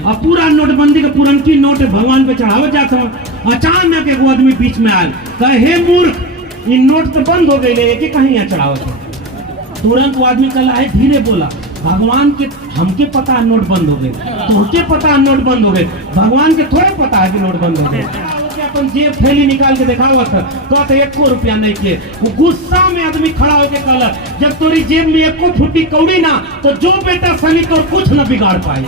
और पूरा नोटबंदी का पुरनकी नोट भगवान पे चढ़ावे जाता हूँ। अचानक एक आदमी बीच में आया, कहे हे मूर्ख, ये नोट तो बंद हो गई है, कहीं यहाँ चढ़ावे। तुरंत वो आदमी कल आए, धीरे बोला, भगवान के हमके पता है नोट बंद हो गए, तुमके पता है नोट बंद हो गए, भगवान के थोड़े पता है कि नोट बंद हो गए। अपन जेब थैली निकाल के दिखावा था तो 1 रुपया नहीं किए। वो गुस्सा में आदमी खड़ा होकर कहला, जब तोरी जेब में 1 फुटी कौड़ी ना तो जो बेटा सनी तो कुछ न बिगाड़ पाए।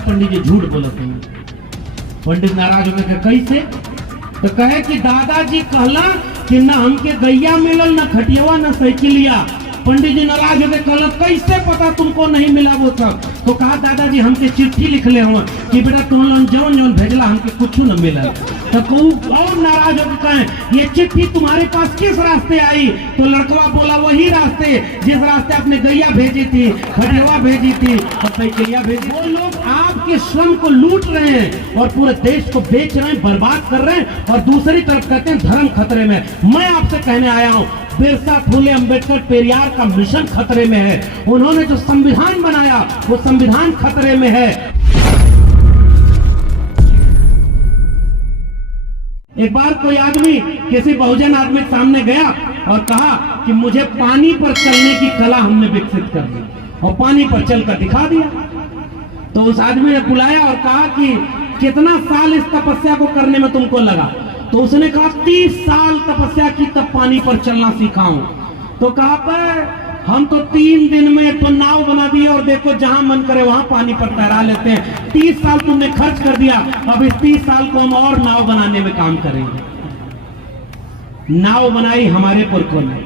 पंडित जी झूठ बोलते हैं। पंडित नाराज हो गए, कैसे? तो कहे कि दादाजी कहला कि ना हमके गैया मिलल, ना खटियावा, ना साइकिलिया। पंडित जी नाराज हो गए, कहला कैसे पता तुमको नहीं मिला वो सब? तो कहा दादाजी हमके चिट्ठी लिख ले हो कि बेटा तुम लोग जौन जौन भेजला हमके कुछ न मिला। तो और नाराज होकर कहे ये चिट्ठी तुम्हारे पास किस रास्ते आई? तो लड़कवा बोला वही रास्ते जिस रास्ते आपने गैया भेजी थी, खटियावा भेजी थी और साइकिलिया भेजी। वो लोग आपके श्रम को लूट रहे हैं और पूरे देश को बेच रहे हैं, बर्बाद कर रहे हैं, और दूसरी तरफ कहते हैं धर्म खतरे में। मैं आपसे कहने आया हूँ, बिरसा फुले अम्बेडकर पेरियार का मिशन खतरे में है। उन्होंने जो संविधान बनाया वो संविधान खतरे में है। एक बार कोई आदमी किसी बहुजन आदमी के सामने गया और कहा कि मुझे पानी पर चलने की कला हमने विकसित कर दी, और पानी पर चलकर दिखा दिया। तो उस आदमी ने बुलाया और कहा कि कितना साल इस तपस्या को करने में तुमको लगा? तो उसने कहा 30 साल तपस्या की तब पानी पर चलना सीखा हूं। तो कहा पर हम तो 3 दिन में तो नाव बना दी और देखो जहां मन करे वहां पानी पर तैरा लेते हैं। 30 साल तुमने खर्च कर दिया, अब इस 30 साल को हम और नाव बनाने में काम करेंगे। नाव बनाई हमारे पुरखों ने,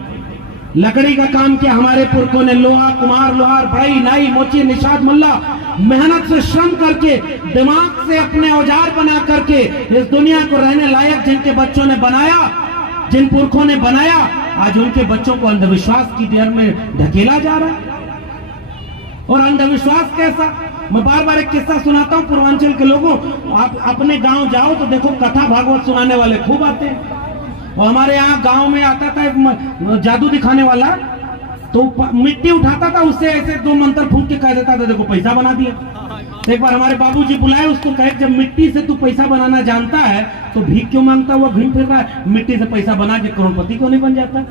लकड़ी का काम किया हमारे पुरखों ने, लोहा कुम्हार, लोहार, बढ़ई, नाई, मोची, निषाद, मुल्ला मेहनत से श्रम करके दिमाग से अपने औजार बना करके इस दुनिया को रहने लायक जिनके बच्चों ने बनाया, जिन पुरखों ने बनाया, आज उनके बच्चों को अंधविश्वास की दर में ढकेला जा रहा है। और अंधविश्वास कैसा? मैं बार बार एक किस्सा सुनाता हूं पूर्वांचल के लोगों। आप अपने गांव जाओ तो देखो कथा भागवत सुनाने वाले खूब आते हैं। और हमारे यहाँ गांव में आता था एक जादू दिखाने वाला, तो मिट्टी उठाता था, उससे ऐसे 2 मंत्र फूंक के कह देता था देखो पैसा बना दिया। तो एक बार हमारे बाबूजी बुलाए उसको, कहे जब मिट्टी से तू पैसा बनाना जानता है तो भीख क्यों मांगता हुआ घूम फिर रहा है? मिट्टी से पैसा बना के करोड़पति क्यों नहीं बन जाता?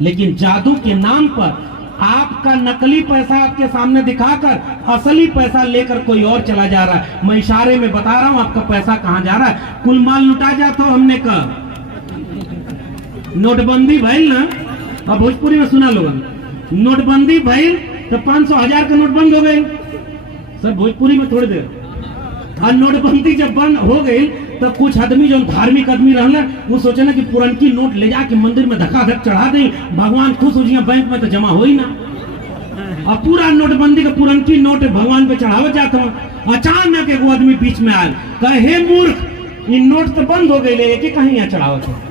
लेकिन जादू के नाम पर आपका नकली पैसा आपके सामने दिखाकर असली पैसा लेकर कोई और चला जा रहा है। मैं इशारे में बता रहा हूं आपका पैसा कहां जा रहा है। कुल माल लुटा जाता हो हमने कहा। नोटबंदी भइल ना, अब भोजपुरी में सुना लोगन, नोटबंदी भइल तो 500,000 का नोट बंद हो गए। सर भोजपुरी में थोड़ी देर। और नोटबंदी जब बंद हो गई तो कुछ आदमी जो धार्मिक आदमी रहना वो सोचे ना कि पुरनकी नोट ले जाके मंदिर में धक्का-धक चढ़ा दें, भगवान खुश हो जाए, बैंक में तो जमा हो ही ना। और पूरा नोटबंदी का पुरनकी नोट भगवान पे चढ़ावे जाता हूँ। अचानक एक आदमी बीच में आया, कहे हे मूर्ख, ये नोट तो बंद हो गई है, कहीं यहाँ चढ़ावे।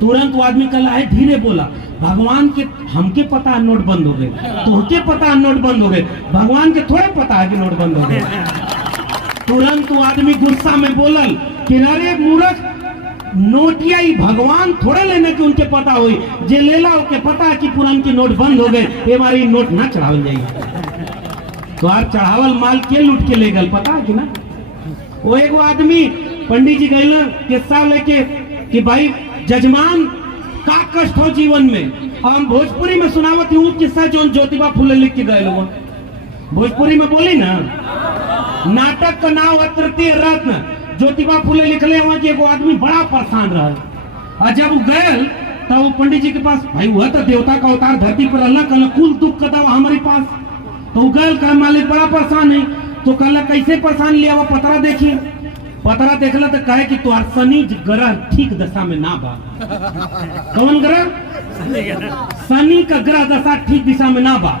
तुरंत वो आदमी कल आए, धीरे बोला, भगवान के हमके पता है नोट बंद हो गए, तुमके पता है नोट बंद हो गए, भगवान के थोड़े पता है कि नोट बंद हो गए। तुरंत वो आदमी गुस्सा में बोलल कि अरे मूर्ख, नोटिया ही भगवान थोड़े लेने के उनके पता हुई, जे लेला ओके पता है कि पुरान की नोट बंद हो गए, ये बारी नोट ना चढ़ावल जाइए। तो आप चढ़ावल माल के लूट के ले गल, पता है कि ना? वो एक आदमी पंडित जी गए किस्सा लेके कि भाई जजमान का कष्ट हो जीवन में। हम भोजपुरी में सुनावत हूँ किस्सा जो ज्योतिबा फुले लिख के गए लोग। भोजपुरी में बोली ना, नाटक का नाम है तृतीय रत्न। ज्योतिबा फुले लिखले हुआ कि एगो आदमी बड़ा परेशान रहा, और जब वो गए तब वो पंडित जी के पास, भाई हुआ तो देवता का अवतार धरती पर अल्लाह कल कुल दुख का दवा हमारे पास। तो वो गए, कहा मालिक बड़ा परेशान है। तो कहला कैसे परेशान लिया? वो पतरा देखिए। पतरा देखला तो कहे कि तुहार शनि ग्रह ठीक दशा में ना बा। कौन ग्रह? शनि का ग्रह दशा ठीक दिशा में ना बा।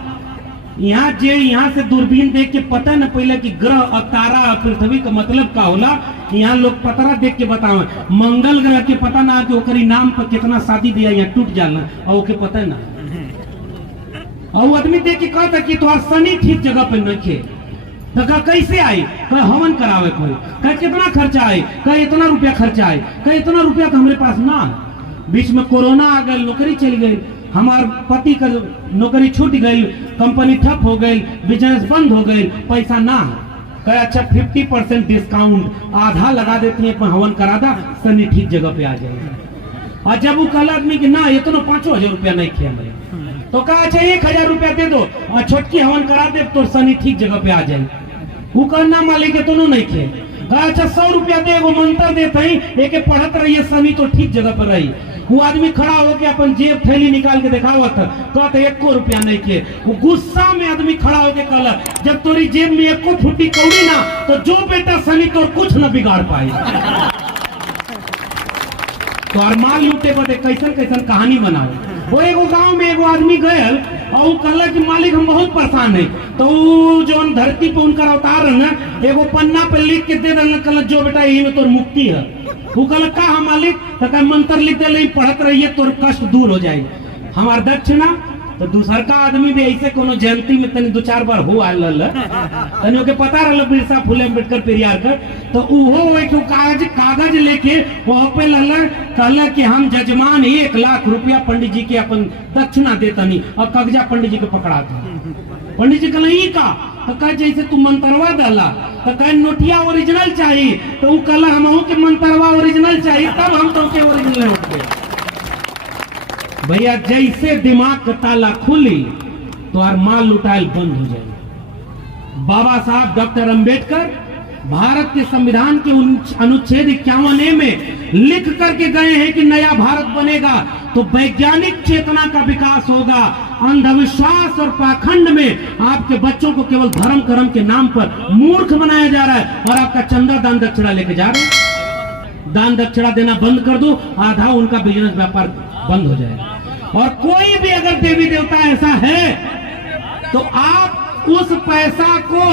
यहाँ जे यहाँ से दूरबीन देख के पता न पहले कि ग्रह और तारा और पृथ्वी का मतलब का होला। यहाँ लोग पतरा देख के बतावे। मंगल ग्रह के पता ना कि ओकरी नाम पर कितना शादी दिया यहाँ टूट जाला और ओके पता ना। और आदमी देख के कहता कि तुहार शनि ठीक जगह पे नहीं। तो कहा कैसे आई? कहा हवन करावे कोई। कहा कितना खर्चा आई? कहा इतना रुपया खर्चा आई। कहा इतना रुपया तो हमारे पास ना। बीच में कोरोना आ गई, नौकरी चली गई, हमार पति का नौकरी छूट गई, कंपनी ठप हो गई, बिजनेस बंद हो गई, पैसा ना। कहे अच्छा 50% डिस्काउंट, आधा लगा देती है, हवन करा दा, सनी ठीक जगह पे आ जाएगा। और जब वो कल आदमी की ना ये तो 5,000 रुपया नहीं किया मेरे, तो कहा अच्छा 1,000 रुपया दे दो और छोटकी हवन करा दे तो सनी ठीक जगह पे आ जाए। वो कहना मालिक है तो नहीं किए, कहा अच्छा 100 रुपया दे, वो मंत्र देते ही एक पढ़त रही सनी तो ठीक जगह पर रही। वो आदमी खड़ा होकर अपन जेब थैली निकाल के दिखावा था, कहते 1 रुपया नहीं किए। वो गुस्सा में आदमी खड़ा होकर कहला जब तोरी जेब में 1 फुटी कौड़ी ना तो जो बेटा सनी तो कुछ न बिगाड़ पाई। तो और माल लूटे बदे कैसन कैसन कहानी बनाओ। वो एगो गांव में एगो आदमी गए और वो कहला कि मालिक हम बहुत परेशान है, तो जो धरती पे उनका अवतार है ना एगो पन्ना पे लिख के दे देना, कहला जो बेटा यही में तोर मुक्ति है। वो कहला का हम मालिक, तो मंत्र लिख दे पढ़त रहिए तोर कष्ट दूर हो जाए। हमार दक्षिणा तो दूसर का आदमी भी ऐसे कोनो जयंती में तनी 2-4 बार हो आल तनी ओके पता रहल बिरसा फुले अम्बेडकर पेरियार कर, तो उहो एक कागज लेके वहां पे लल कहला कि हम जजमान 1 लाख रुपया पंडित जी के अपन दक्षिणा देतनी, और कागजा पंडित जी के पकड़ा था। पंडित जी कहला ई का, तो कह जैसे तू मंत्रवा डाला, तो कह नोटिया ओरिजिनल चाहिए, तो वो कहला हमहू के मंत्रवा ओरिजिनल चाहिए तब हम तो के ओरिजिनल उठे। भैया जैसे दिमाग का ताला खुली तो और माल लुटाइल बंद हो जाएगा। बाबा साहब डॉक्टर अंबेडकर भारत के संविधान के अनुच्छेद 51A में लिख करके गए हैं कि नया भारत बनेगा तो वैज्ञानिक चेतना का विकास होगा, अंधविश्वास और पाखंड में आपके बच्चों को केवल धर्म कर्म के नाम पर मूर्ख बनाया जा रहा है, और आपका चंदा दान दक्षिणा लेके जा रहे हैं। दान दक्षिणा देना बंद कर दो, आधा उनका बिजनेस व्यापार बंद हो जाएगा। और कोई भी अगर देवी देवता ऐसा है तो आप उस पैसा को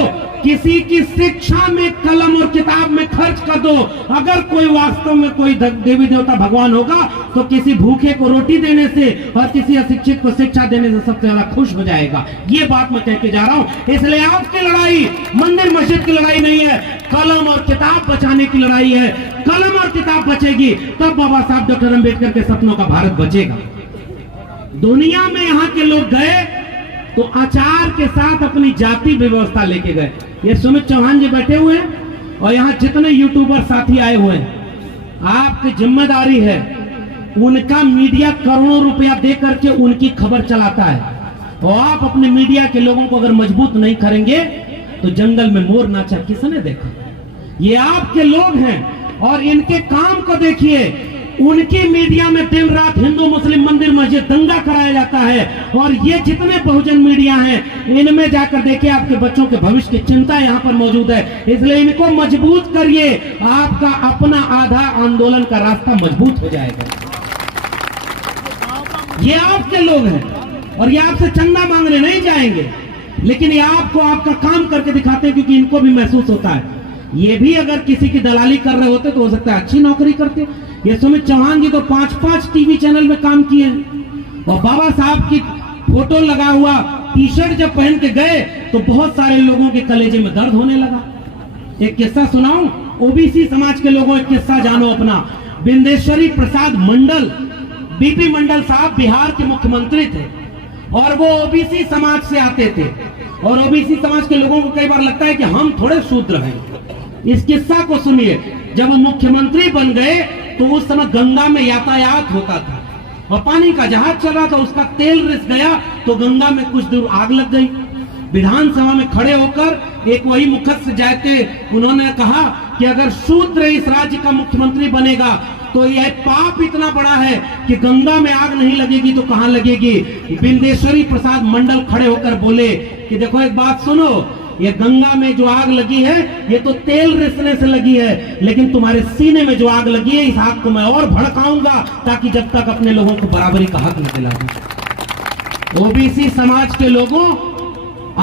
किसी की शिक्षा में, कलम और किताब में खर्च कर दो। अगर कोई वास्तव में कोई देवी देवता भगवान होगा तो किसी भूखे को रोटी देने से और किसी अशिक्षित को शिक्षा देने से सबसे ज्यादा खुश हो जाएगा। ये बात मैं कह के जा रहा हूं। इसलिए आपकी लड़ाई मंदिर मस्जिद की लड़ाई नहीं है, कलम और किताब बचाने की लड़ाई है। कलम और किताब बचेगी तब बाबा साहब डॉक्टर अम्बेडकर के सपनों का भारत बचेगा। दुनिया में यहाँ के लोग गए तो आचार के साथ अपनी जाति व्यवस्था लेके गए। ये सुमित चौहान जी बैठे हुए हैं और यहाँ जितने यूट्यूबर साथी आए हुए हैं, आपकी जिम्मेदारी है उनका मीडिया करोड़ों रुपया दे करके उनकी खबर चलाता है, और आप अपने मीडिया के लोगों को अगर मजबूत नहीं करेंगे तो जंगल में मोर नाचा किसने देखा। ये आपके लोग हैं और इनके काम को देखिए। उनकी मीडिया में दिन रात हिंदू मुस्लिम मंदिर मस्जिद दंगा कराया जाता है, और ये जितने बहुजन मीडिया हैं इनमें जाकर देखिए आपके बच्चों के भविष्य की चिंता यहाँ पर मौजूद है। इसलिए इनको मजबूत करिए, आपका अपना आधा आंदोलन का रास्ता मजबूत हो जाएगा। ये आपके लोग हैं और ये आपसे चंदा मांगने नहीं जाएंगे, लेकिन ये आपको आपका काम करके दिखाते हैं, क्योंकि इनको भी महसूस होता है। ये भी अगर किसी की दलाली कर रहे होते तो हो सकता है अच्छी नौकरी करते। ये सुमित चौहान जी तो 5-5 टीवी चैनल में काम किए हैं, और बाबा साहब की फोटो लगा हुआ टी-शर्ट जब पहन के गए तो बहुत सारे लोगों के कलेजे में दर्द होने लगा। एक किस्सा सुनाऊं, ओबीसी समाज के लोगों एक किस्सा जानो अपना। बिंदेश्वरी प्रसाद मंडल, बीपी मंडल साहब बिहार के मुख्यमंत्री थे और वो ओबीसी समाज से आते थे, और ओबीसी समाज के लोगों को कई बार लगता है कि हम थोड़े शूद्र हैं। इस किस्सा को सुनिए। जब वो मुख्यमंत्री बन गए तो उस समय गंगा में यातायात होता था और पानी का जहाज चल रहा था, उसका तेल रिस गया तो गंगा में कुछ दूर आग लग गई। विधानसभा में खड़े होकर एक वही मुखस्य जाते उन्होंने कहा कि अगर शूद्र इस राज्य का मुख्यमंत्री बनेगा तो यह पाप इतना बड़ा है कि गंगा में आग नहीं लगेगी तो कहां लगेगी। बिंदेश्वरी प्रसाद मंडल खड़े होकर बोले कि देखो एक बात सुनो, ये गंगा में जो आग लगी है ये तो तेल रिसने से लगी है, लेकिन तुम्हारे सीने में जो आग लगी है इस आग को मैं और भड़काऊंगा ताकि जब तक अपने लोगों को बराबरी का हक न दिला दूं। ओबीसी समाज के लोगों,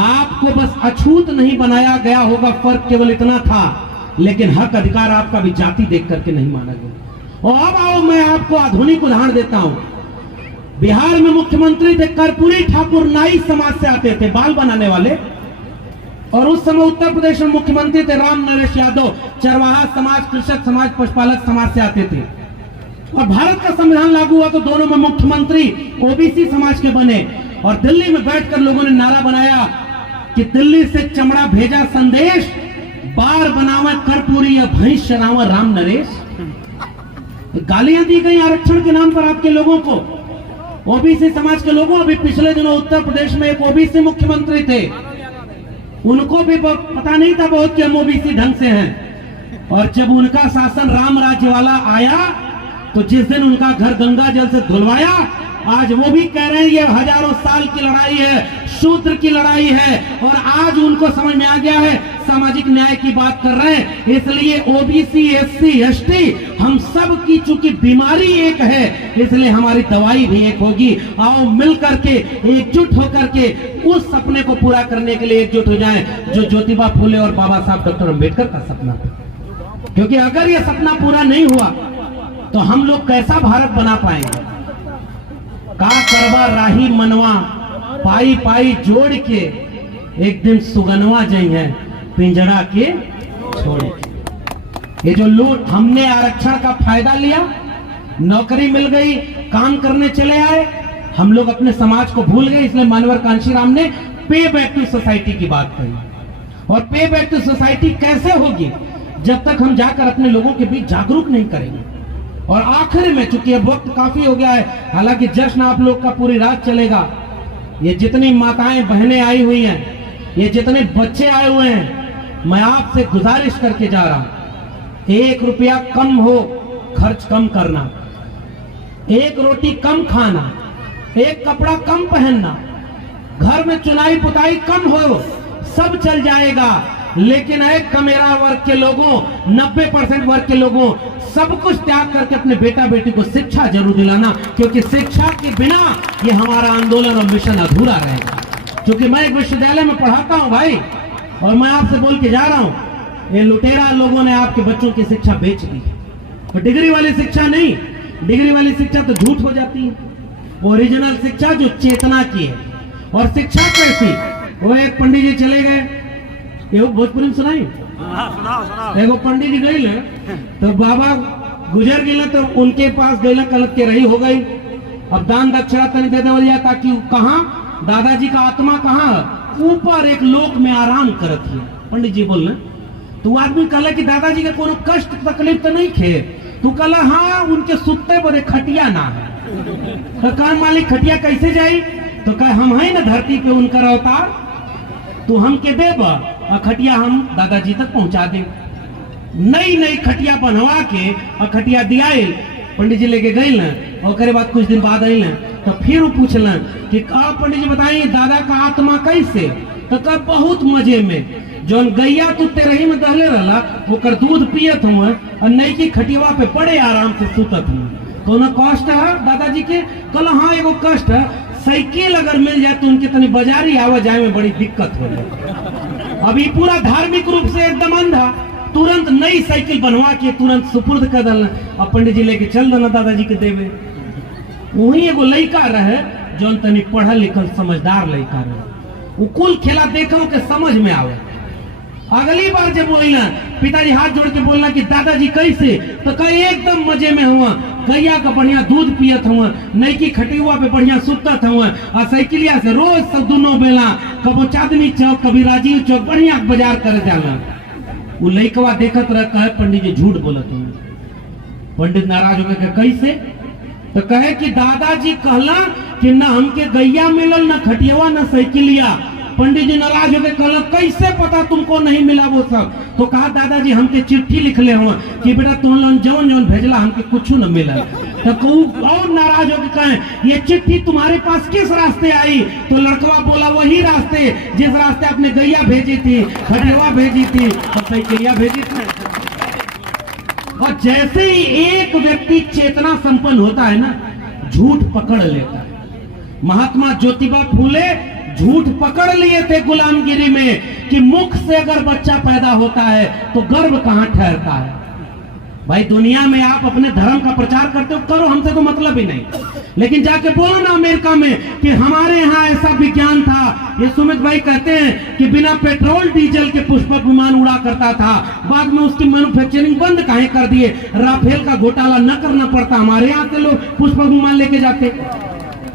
आपको बस अछूत नहीं बनाया गया होगा, फर्क केवल इतना था, लेकिन हक अधिकार आपका भी जाति देख करके नहीं माना गया। और अब आओ मैं आपको आधुनिक उदाहरण देता हूं। बिहार में मुख्यमंत्री थे कर्पूरी ठाकुर, नाई समाज से आते थे, बाल बनाने वाले। और उस समय उत्तर प्रदेश में मुख्यमंत्री थे राम नरेश यादव, चरवाहा समाज, कृषक समाज, पशुपालक समाज से आते थे। और भारत का संविधान लागू हुआ तो दोनों में मुख्यमंत्री ओबीसी समाज के बने। और दिल्ली में बैठकर लोगों ने नारा बनाया कि दिल्ली से चमड़ा भेजा संदेश, बार बनावे कर्पूरी या भैंस चरावा राम नरेश। गालियां दी गई आरक्षण के नाम पर आपके लोगों को, ओबीसी समाज के लोगों। अभी पिछले दिनों उत्तर प्रदेश में एक ओबीसी मुख्यमंत्री थे, उनको भी पता नहीं था बहुत कि हम ओबीसी ढंग से हैं। और जब उनका शासन राम राज्य वाला आया तो जिस दिन उनका घर गंगा जल से धुलवाया, आज वो भी कह रहे हैं ये हजारों साल की लड़ाई है, शूद्र की लड़ाई है। और आज उनको समझ में आ गया है, सामाजिक न्याय की बात कर रहे हैं। इसलिए ओबीसी एससी एसटी हम सब की चूंकि बीमारी एक है, इसलिए हमारी दवाई भी एक होगी। आओ मिल करके एकजुट होकर के उस सपने को पूरा करने के लिए एकजुट हो जाएं जो ज्योतिबा फुले और बाबा साहब डॉक्टर अम्बेडकर का सपना था। क्योंकि अगर यह सपना पूरा नहीं हुआ तो हम लोग कैसा भारत बना पाएंगे। का करवा राही मनवा पाई पाई जोड़ के, एक दिन सुगनवा जई है पिंजरा के छोड़ के। ये जो लूट, हमने आरक्षण का फायदा लिया, नौकरी मिल गई, काम करने चले आए, हम लोग अपने समाज को भूल गए। इसलिए मानवर कांशीराम ने पे बैक टू सोसाइटी की बात कही। और पे बैक टू सोसाइटी कैसे होगी जब तक हम जाकर अपने लोगों के बीच जागरूक नहीं करेंगे। और आखिर में चूंकि अब वक्त काफी हो गया है, हालांकि जश्न आप लोग का पूरी रात चलेगा। ये जितनी माताएं बहनें आई हुई हैं, ये जितने बच्चे आए हुए हैं, मैं आपसे गुजारिश करके जा रहा हूं, 1 रुपया कम हो खर्च कम करना, 1 रोटी कम खाना, 1 कपड़ा कम पहनना, घर में चुनाई पुताई कम हो, सब चल जाएगा। लेकिन एक कमेरा वर्ग के लोगों, 90% वर्ग के लोगों, सब कुछ त्याग करके अपने बेटा बेटी को शिक्षा जरूर दिलाना, क्योंकि शिक्षा के बिना ये हमारा आंदोलन और मिशन अधूरा रहेगा। क्योंकि मैं एक विश्वविद्यालय में पढ़ाता हूं भाई, और मैं आपसे बोल के जा रहा हूं, ये लुटेरा लोगों ने आपके बच्चों की शिक्षा बेच दी। तो डिग्री वाली शिक्षा नहीं, डिग्री वाली शिक्षा तो झूठ हो जाती है। ओरिजिनल शिक्षा जो चेतना की है। और शिक्षा कैसी, वो एक पंडित जी चले गए, एगो भोजपुरी में सुनाई, एगो पंडित जी गई तो बाबा गुजर गए, तो उनके पास गए, कलत के रही हो गई। अब दान दक्षिणा तनी दे देवलिया, ताकि कहाँ दादाजी का आत्मा कहाँ ऊपर एक लोक में आराम करत है। पंडित जी बोल रहे, तो आदमी कहला कि दादाजी का कोनो कष्ट तकलीफ तो नहीं खे। तू कहला हाँ, उनके सुत्ते बड़े खटिया ना है। तो कहा मालिक खटिया कैसे जाई? तो कहे हम है ना धरती पे उनका अवतार, तू हमके देब और खटिया हम दादाजी तक पहुंचा दे। नई नई खटिया बनवा के और खटिया दियाए, पंडित जी लेके गए न। और करे बाद कुछ दिन बाद आई न, तो फिर वो पूछलन कि पंडित जी बताइए दादा का आत्मा कैसे? तो कह बहुत मजे में, जौन गैया तू तेरही में दहले रहला वो कर दूध पियत हुआ और नई की खटिया पे बड़े आराम से सुतत हुआ। कोनो कष्ट है दादाजी के? कल हाँ एगो कष्ट है, साइकिल अगर मिल जाए तो उनके तनी बाजारी आवा जाए में बड़ी दिक्कत हो जाए। अभी पूरा धार्मिक रूप से एकदम अंधा, तुरंत नई साइकिल बनवा के तुरंत सुपुर्द कर दल, और पंडित जी लेके चल देना दादाजी के देवे। वही एगो लड़का रहे जौन तनी पढ़ल लिखल समझदार लड़का रहे, वो कुल खेला देखा के समझ में आवे। अगली बार जब बोला पिताजी हाथ जोड़ के बोलना कि दादाजी कैसे, तो कहीं एकदम मजे में हुआ, गैया का बढ़िया दूध पियत हुआ, नई की खटिया पे बढ़िया सुतत हुआ, और साइकिलिया से रोज सब दोनों बेला कबो चांदनी चौक कभी राजीव चौक बढ़िया बाजार करे जाला। वो लड़कवा देखत रह, कहे पंडित जी झूठ बोलत हुए। पंडित नाराज हो गए, कैसे? तो कहे कि दादाजी कहला कि ना हमके गैया मिलल, ना खटिया, ना साइकिलिया। पंडित जी नाराज हो गए, कहला कैसे पता तुमको नहीं मिला वो सब? तो कहा दादाजी हमके चिट्ठी लिखले हुआ कि बेटा तुम लोग जौन जौन भेजला हमके कुछ न मिला। तो और नाराज हो के कहे ये चिट्ठी तुम्हारे पास किस रास्ते आई? तो लड़कवा बोला वही रास्ते जिस रास्ते आपने गैया भेजी थी, खटिया भेजी थी और साइकिलिया भेजी थी। और जैसे ही एक व्यक्ति चेतना संपन्न होता है ना, झूठ पकड़ लेता है। महात्मा ज्योतिबा फूले झूठ पकड़ लिए थे गुलामगिरी में कि मुख से अगर बच्चा पैदा होता है तो गर्भ कहां ठहरता है। भाई दुनिया में आप अपने धर्म का प्रचार करते हो, करो, हमसे तो मतलब ही नहीं, लेकिन जाके बोलो ना अमेरिका में कि हमारे यहाँ ऐसा विज्ञान था। ये सुमित भाई कहते हैं कि बिना पेट्रोल डीजल के पुष्पक विमान उड़ा करता था, बाद में उसकी मैन्युफैक्चरिंग बंद काहे कर दिए? राफेल का घोटाला न करना पड़ता, हमारे यहाँ से लोग पुष्पक विमान लेके जाते,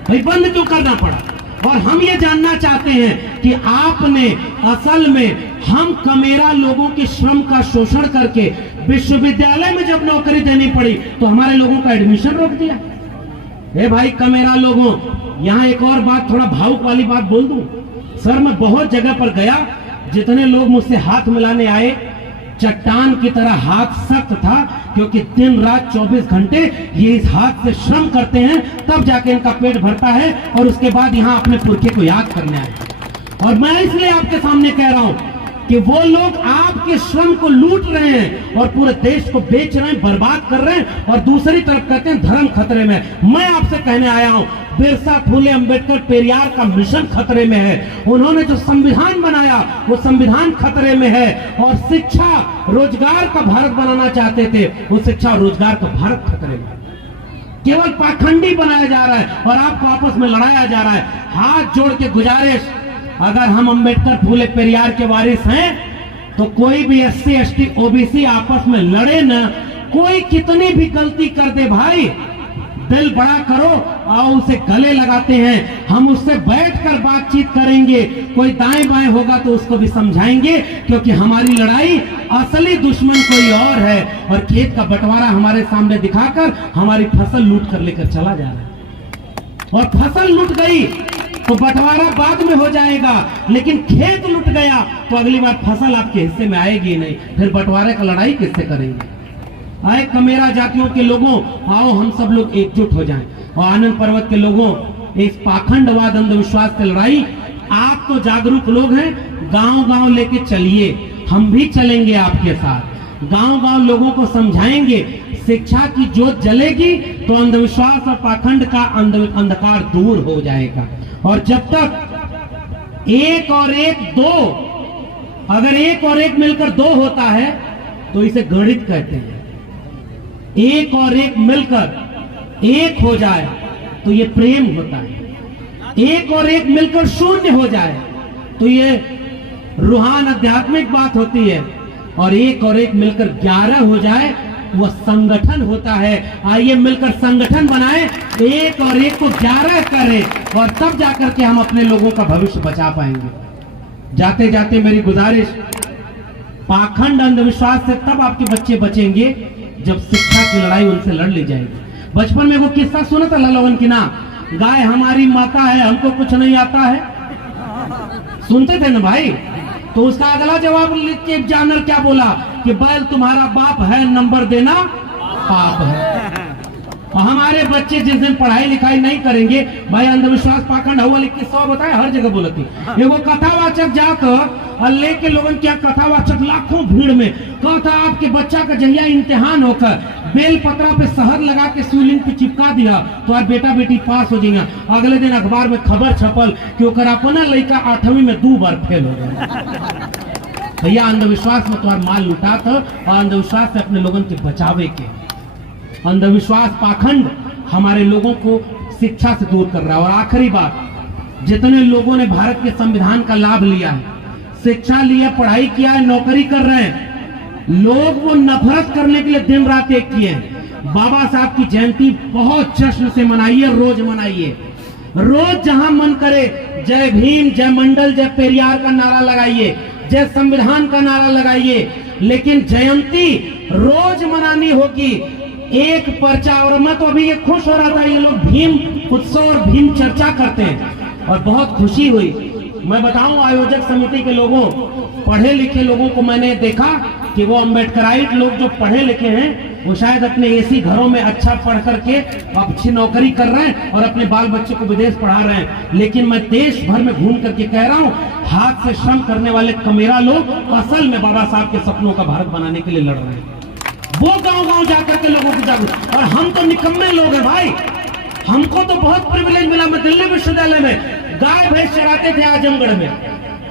भाई बंद क्यों करना पड़ा? और हम ये जानना चाहते हैं कि आपने असल में हम कमेरा लोगों के श्रम का शोषण करके विश्वविद्यालय में जब नौकरी देनी पड़ी तो हमारे लोगों का एडमिशन रोक दिया। ए भाई कमेरा लोगों, यहाँ एक और बात, थोड़ा भावुक वाली बात बोल दूं। सर मैं बहुत जगह पर गया, जितने लोग मुझसे हाथ मिलाने आए, चट्टान की तरह हाथ सख्त था, क्योंकि दिन रात 24 घंटे ये इस हाथ से श्रम करते हैं, तब जाके इनका पेट भरता है और उसके बाद यहाँ अपने पुरखे को याद करने आए। और मैं इसलिए आपके सामने कह रहा हूं कि वो लोग आपके श्रम को लूट रहे हैं और पूरे देश को बेच रहे हैं, बर्बाद कर रहे हैं, और दूसरी तरफ कहते हैं धर्म खतरे में। मैं आपसे कहने आया हूं, बिरसा फुले अंबेडकर पेरियार का मिशन खतरे में है। उन्होंने जो संविधान बनाया वो संविधान खतरे में है, और शिक्षा रोजगार का भारत बनाना चाहते थे, वो शिक्षा रोजगार का भारत खतरे में। केवल पाखंडी बनाया जा रहा है और आपको आपस में लड़ाया जा रहा है। हाथ जोड़ के गुजारिश, अगर हम अंबेडकर फुले पेरियार के वारिस हैं तो कोई भी SC ST OBC आपस में लड़े न, कोई कितनी भी गलती कर दे भाई, दिल बड़ा करो, आओ उसे गले लगाते हैं, हम उससे बैठकर बातचीत करेंगे, कोई दाएं बाएं होगा तो उसको भी समझाएंगे, क्योंकि हमारी लड़ाई असली दुश्मन कोई और है, और खेत का बंटवारा हमारे सामने दिखाकर हमारी फसल लूट कर लेकर चला जा रहा है। और फसल लूट गई तो बंटवारा बाद में हो जाएगा, लेकिन खेत लूट गया तो अगली बार फसल आपके हिस्से में आएगी नहीं, फिर बंटवारे का लड़ाई किससे करेंगे। आए कमेरा जातियों के लोगों, आओ हम सब लोग एकजुट हो जाएं, और आनंद पर्वत के लोगों, इस पाखंडवाद अंधविश्वास की लड़ाई, आप तो जागरूक लोग हैं, गांव-गांव लेके चलिए, हम भी चलेंगे आपके साथ, गांव-गांव लोगों को समझाएंगे, शिक्षा की ज्योत जलेगी तो अंधविश्वास और पाखंड का अंधकार दूर हो जाएगा। और जब तक एक और एक दो, अगर एक और एक मिलकर दो होता है तो इसे गणित कहते हैं। एक और एक मिलकर एक हो जाए तो ये प्रेम होता है। एक और एक मिलकर शून्य हो जाए तो ये रूहान आध्यात्मिक बात होती है। और एक मिलकर 11 हो जाए वह संगठन होता है। आइए मिलकर संगठन बनाएं, एक और एक को 11 करें, और तब जाकर के हम अपने लोगों का भविष्य बचा पाएंगे। जाते जाते मेरी गुजारिश, पाखंड अंधविश्वास से तब आपके बच्चे बचेंगे जब शिक्षा की लड़ाई उनसे लड़ ली जाएगी। बचपन में वो किस्सा सुना था ललवन की ना, गाय हमारी माता है, हमको कुछ नहीं आता है, सुनते थे ना भाई। तो उसका अगला जवाब लिख के एग्जामिनर क्या बोला कि बैल तुम्हारा बाप है, नंबर देना पाप है। और हमारे बच्चे जिस दिन पढ़ाई लिखाई नहीं करेंगे, भाई अंधविश्वास पाखंड हुआ लिख के 100 बताए, हर जगह बोलती है। वो कथावाचक जाकर और लेके लोगों क्या कथावाचक लाखों भीड़ में कहता, आपके बच्चा का जहिया इम्तिहान होकर बेल पत्रा पे शहद लगा के स्विलिंग पे चिपका दिया तो आज बेटा बेटी पास हो जाएगा। अगले दिन अखबार में खबर छपल कि ओकर अपना लड़का 8वीं में 2 बार फेल हो गया। भैया अंधविश्वास में तुम्हारा माल लुटा था, और अंधविश्वास से अपने लोगों के बचावे के। अंधविश्वास पाखंड हमारे लोगों को शिक्षा से दूर कर रहा है। और आखिरी बात, जितने लोगों ने भारत के संविधान का लाभ लिया है, शिक्षा लिया, पढ़ाई किया है, नौकरी कर रहे हैं, लोग वो नफरत करने के लिए दिन रात एक किए हैं। बाबा साहब की जयंती बहुत जश्न से मनाइए, रोज मनाइए, रोज जहां मन करे जय भीम, जय मंडल, जय पेरियार का नारा लगाइए, जय संविधान का नारा लगाइए, लेकिन जयंती रोज मनानी होगी। एक पर्चा, और मैं तो अभी ये खुश हो रहा था, ये लोग भीम उत्सव और भीम चर्चा करते हैं और बहुत खुशी हुई। मैं बताऊं आयोजक समिति के लोगों, पढ़े लिखे लोगों को मैंने देखा कि वो अम्बेडकराइट लोग जो पढ़े लिखे हैं वो शायद अपने एसी घरों में अच्छा पढ़ करके अच्छी नौकरी कर रहे हैं और अपने बाल बच्चे को विदेश पढ़ा रहे हैं। लेकिन मैं देश भर में घूम करके कह रहा हूं, हाथ से श्रम करने वाले कमेरा लोग असल में बाबा साहब के सपनों का भारत बनाने के लिए लड़ रहे हैं। वो गांव-गांव जाकर के लोगों को जागरूक, और हम तो निकम्मे लोग हैं भाई। हमको तो बहुत प्रिविलेज मिला। मैं दिल्ली विश्वविद्यालय में गाय भैंस चराते थे आजमगढ़ में,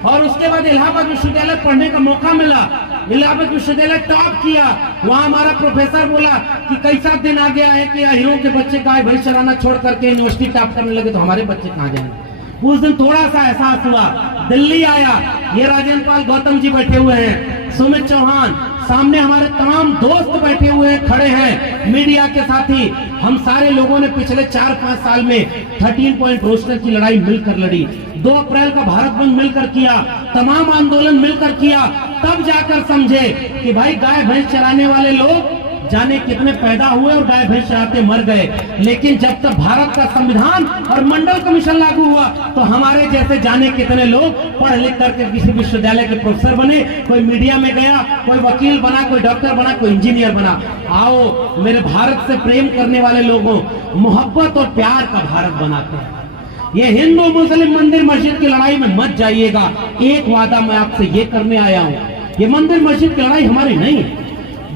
और उसके बाद इलाहाबाद विश्वविद्यालय पढ़ने का मौका मिला। इलाहाबाद विश्वविद्यालय टॉप किया। वहां हमारा प्रोफेसर बोला कि कैसा दिन आ गया है कि हीरो के बच्चे गाय भैंस चराना छोड़ करके यूनिवर्सिटी टॉप करने लगे, तो हमारे बच्चे कहां जाएंगे। उस दिन थोड़ा सा एहसास हुआ। दिल्ली आया, ये राजेंद्र पाल गौतम जी बैठे हुए हैं, सुमित चौहान, सामने हमारे तमाम दोस्त बैठे हुए खड़े हैं, मीडिया के साथी। हम सारे लोगों ने पिछले 4-5 साल में 13 पॉइंट रोस्टर की लड़ाई मिलकर लड़ी, 2 अप्रैल का भारत बंद मिलकर किया, तमाम आंदोलन मिलकर किया। तब जाकर समझे कि भाई गाय भैंस चराने वाले लोग जाने कितने पैदा हुए और गाय भैंस चराते मर गए, लेकिन जब तक भारत का संविधान और मंडल कमीशन लागू हुआ तो हमारे जैसे जाने कितने लोग पढ़ लिख करके किसी विश्वविद्यालय के प्रोफेसर बने, कोई मीडिया में गया, कोई वकील बना, कोई डॉक्टर बना, कोई इंजीनियर बना। आओ मेरे भारत से प्रेम करने वाले लोगों, मोहब्बत और प्यार का भारत बनाते हैं। ये हिंदू मुस्लिम मंदिर मस्जिद की लड़ाई में मत जाइएगा। एक वादा मैं आपसे ये करने आया हूँ, ये मंदिर मस्जिद की लड़ाई हमारी नहीं है।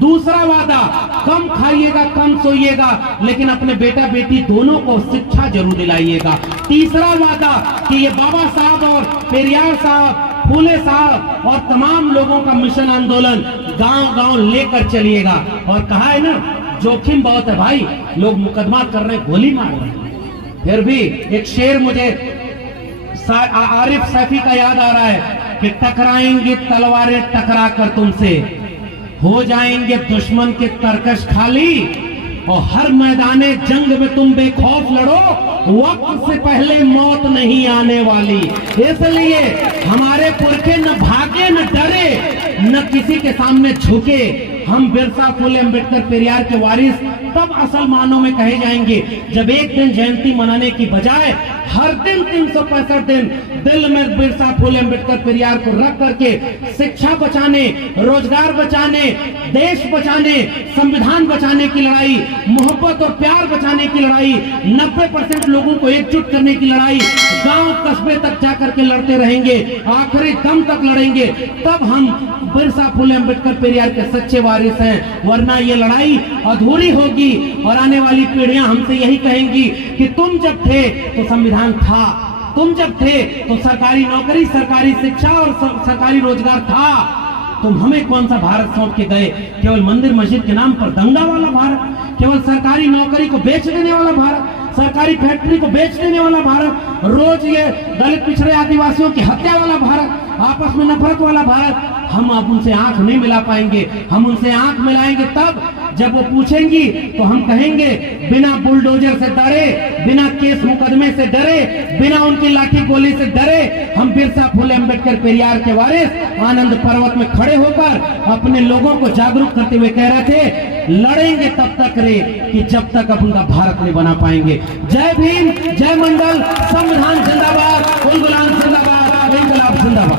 दूसरा वादा, कम खाइएगा कम सोइएगा, लेकिन अपने बेटा बेटी दोनों को शिक्षा जरूर दिलाइएगा। तीसरा वादा कि ये बाबा साहब और पेरियार साहब, फूले साहब और तमाम लोगों का मिशन आंदोलन गांव गांव लेकर चलिएगा। और कहा है ना, जोखिम बहुत है भाई, लोग मुकदमा कर रहे हैं, गोली मार रहे हैं। फिर भी एक शेर मुझे आरिफ सैफी का याद आ रहा है कि टकराएंगे तलवारें टकरा कर तुमसे, हो जाएंगे दुश्मन के तरकश खाली, और हर मैदाने जंग में तुम बेखौफ लड़ो, वक्त से पहले मौत नहीं आने वाली। इसलिए हमारे पुरखे न भागे न डरे, न किसी के सामने झुके। हम बिरसा फुले अम्बेडकर पेरियार के वारिस तब असल मानों में कहे जाएंगे जब एक दिन जयंती मनाने की बजाय हर दिन 365 दिन दिल में बिरसा फुले अम्बेडकर पेरियार को रख करके शिक्षा बचाने, रोजगार बचाने, देश बचाने, संविधान बचाने की लड़ाई, मोहब्बत और प्यार बचाने की लड़ाई, 90% लोगों को एकजुट करने की लड़ाई गांव कस्बे तक जाकर के लड़ते रहेंगे, आखिरी दम तक लड़ेंगे, तब हम बिरसा फुले अम्बेडकर पेरियार के सच्चे वारिस हैं। वरना ये लड़ाई अधूरी होगी और आने वाली पीढ़ियां हमसे यही कहेंगी कि तुम जब थे तो संविधान था, तुम जब थे तो सरकारी नौकरी, सरकारी शिक्षा और सरकारी रोजगार था, तुम हमें कौन सा भारत सौंप के गए? केवल मंदिर मस्जिद के नाम पर दंगा वाला भारत, केवल सरकारी नौकरी को बेच देने वाला भारत, सरकारी फैक्ट्री को बेच देने वाला भारत, रोज ये दलित पिछड़े आदिवासियों की हत्या वाला भारत, आपस में नफरत वाला भारत। हम अब उनसे आंख नहीं मिला पाएंगे। हम उनसे आंख मिलाएंगे तब जब वो पूछेंगी तो हम कहेंगे बिना बुलडोजर से डरे, बिना केस मुकदमे से डरे, बिना उनकी लाठी गोली से डरे, हम बिरसा फुले अम्बेडकर पेरियार के वारिस आनंद पर्वत में खड़े होकर अपने लोगों को जागरूक करते हुए कह रहे थे, लड़ेंगे तब तक रे कि जब तक अपन का भारत नहीं बना पाएंगे। जय भीम, जय मंडल, संविधान जिंदाबाद, उल गुलाम जिंदाबाद, इंकलाब जिंदाबाद।